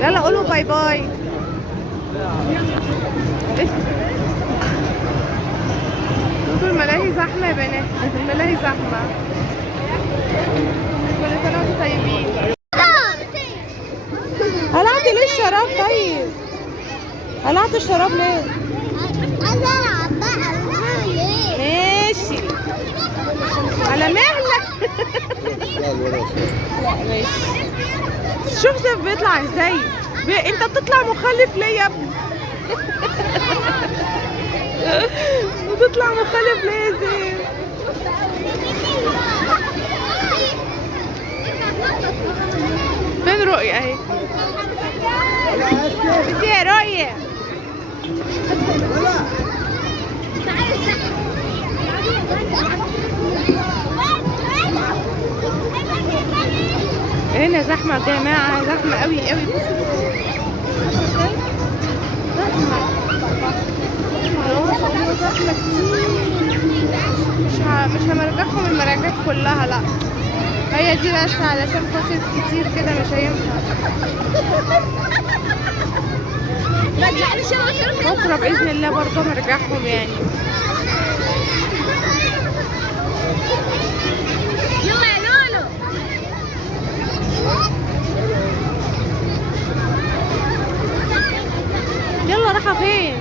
يلا قولوا باي باي. انتوا الملاهي زحمة يا بنات، الملاهي زحمة. كل سنة وانتوا طيبين. قلعتي ليه الشراب طيب؟ قلعتي الشراب ليه؟ عايزة ألعب بقى. ماشي على مهلك. ماشي. شوف سيف بيطلع ازاي. انت بتطلع مخلف ليه يا ابني؟ بتطلع مخلف ليه يا سيف؟ فين رؤية اهي؟ انت يا رؤية. هنا زحمة يا جماعة، زحمة قوي قوي. زحمة زحمة كتير. مش همرجعهم المراجعات كلها، لا هي دي بس علشان خاطر كتير كده مش هينفع. بكرة بإذن الله برضه مرجعهم يعني. يلا رايحة فين؟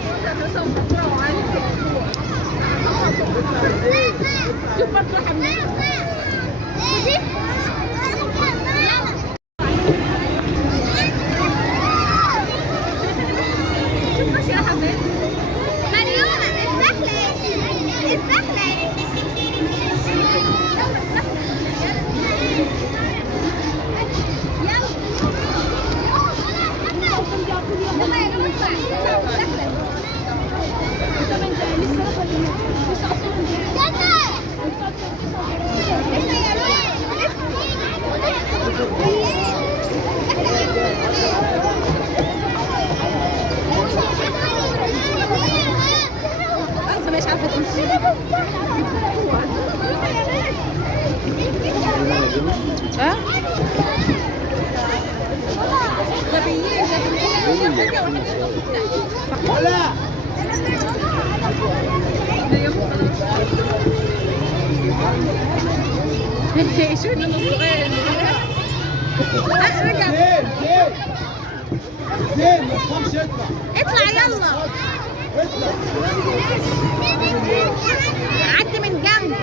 مش عارفة تمشي. ها؟ شو النص صغير رجع. زين ما تخافش اطلع. اطلع يلا. عدي من جنب.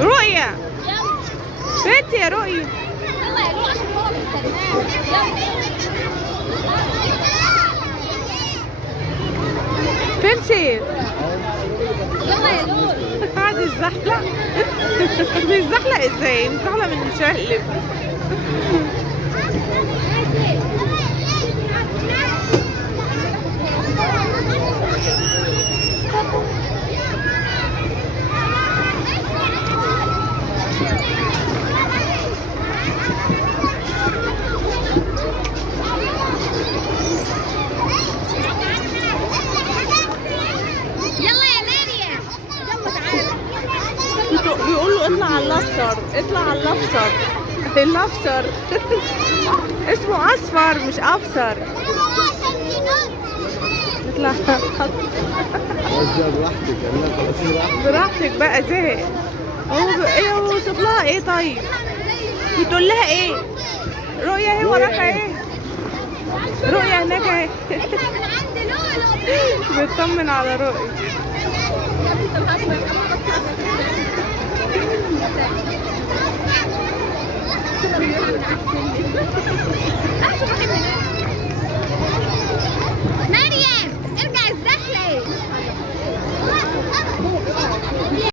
رؤية بنتي يا رؤية. يلا يا لؤي عشان هو مستناك. فين سيف؟ يلا يا لؤي. قاعد الزحلق. بيزحلق ازاي؟ بيزحلق من مشقلب. بيقولوا اطلع على الافسر، اطلع على الافسر. الافسر اسمه اصفر مش افسر. اطلع براحتك انا خلاص براحتك. براحتك بقى. زهق هو. ايه هو وصف لها ايه طيب؟ بتقول لها ايه؟ رؤية اهي وراها ايه؟ رؤية هناك اهي. بتطمن على رؤية.